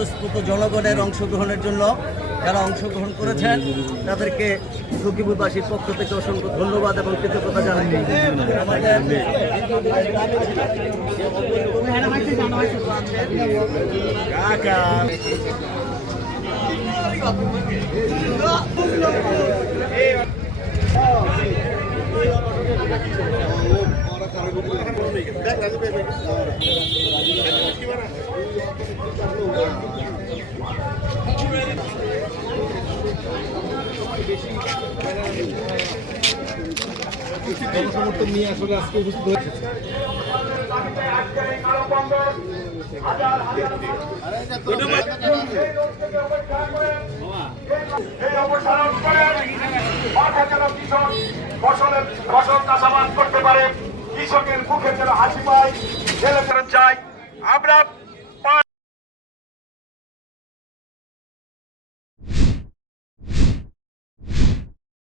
স্বতঃস্ফূর্ত জনগণের অংশগ্রহণের জন্য যারা অংশগ্রহণ করেছেন, তাদেরকে সকিবুরবাসীর পক্ষ থেকে অসংখ্য ধন্যবাদ এবং কৃতজ্ঞতা জানাই। আমাদের নিয়ে আসলে আজকে উপস্থিত হয়েছে ফসলের ফসল চাষাবাদ করতে পারে। কৃষকের মুখে যেন হাসি পায় ছেলে চাই আমরা